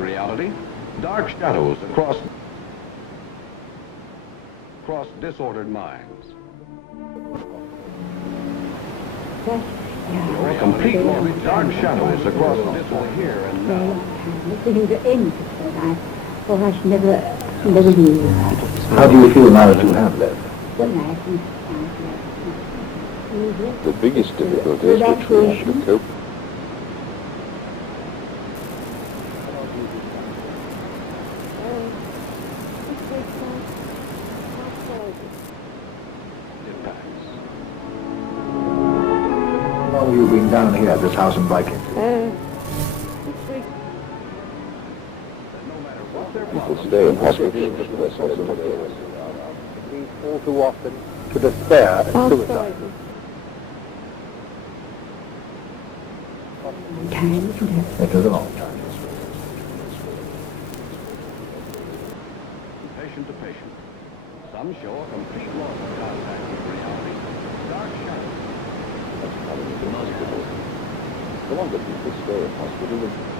reality, dark shadows across disordered minds. Or complete lost, dark shadows across disordered here and now. Never knew that. How do you feel now that you have left? The biggest difficulties which we have to cope How long have you been down here at this house in Vikington? people stay in hospital. All too often to despair and suicide. It is a long time. Patient to patient. Some show a complete loss of contact with reality. Dark shadows. That's part of the hospital. The longer people stay in hospital,